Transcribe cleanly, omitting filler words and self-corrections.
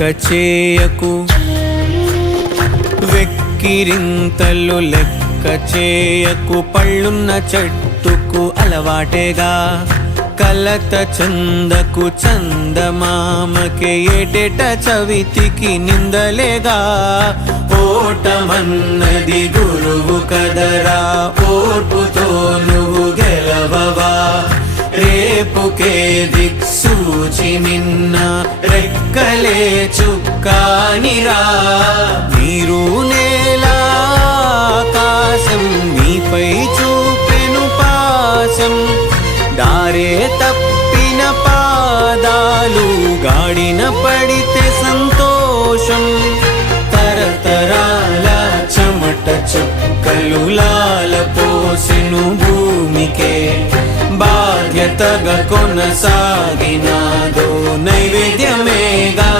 లెక్క చేయకు, వెక్కిరింతలు లెక్క చేయకు. పళ్ళున్న చెట్టుకు అలవాటేగా, కలత చందకు చందమామకే ఏటేట చవితికి నిందలేగా. ఓటమన్నది గురువు కదరా, ఓర్పుతో నువ్వు గెలవవా. రేపుకే దిక్సూచి నిన్న రెక్కలే చుక్కానిరా. నీరు నేల ఆకాశం నీపై చూపెను పాశం, దారే తప్పిన పాదాలు గాడిన పడితే సంతోషం. తరతరాల చెమట చుక్కలు లాల పోసెను భూమికే, బాధ్యతగా కొనసాగినాదో నైవేద్యమేగా.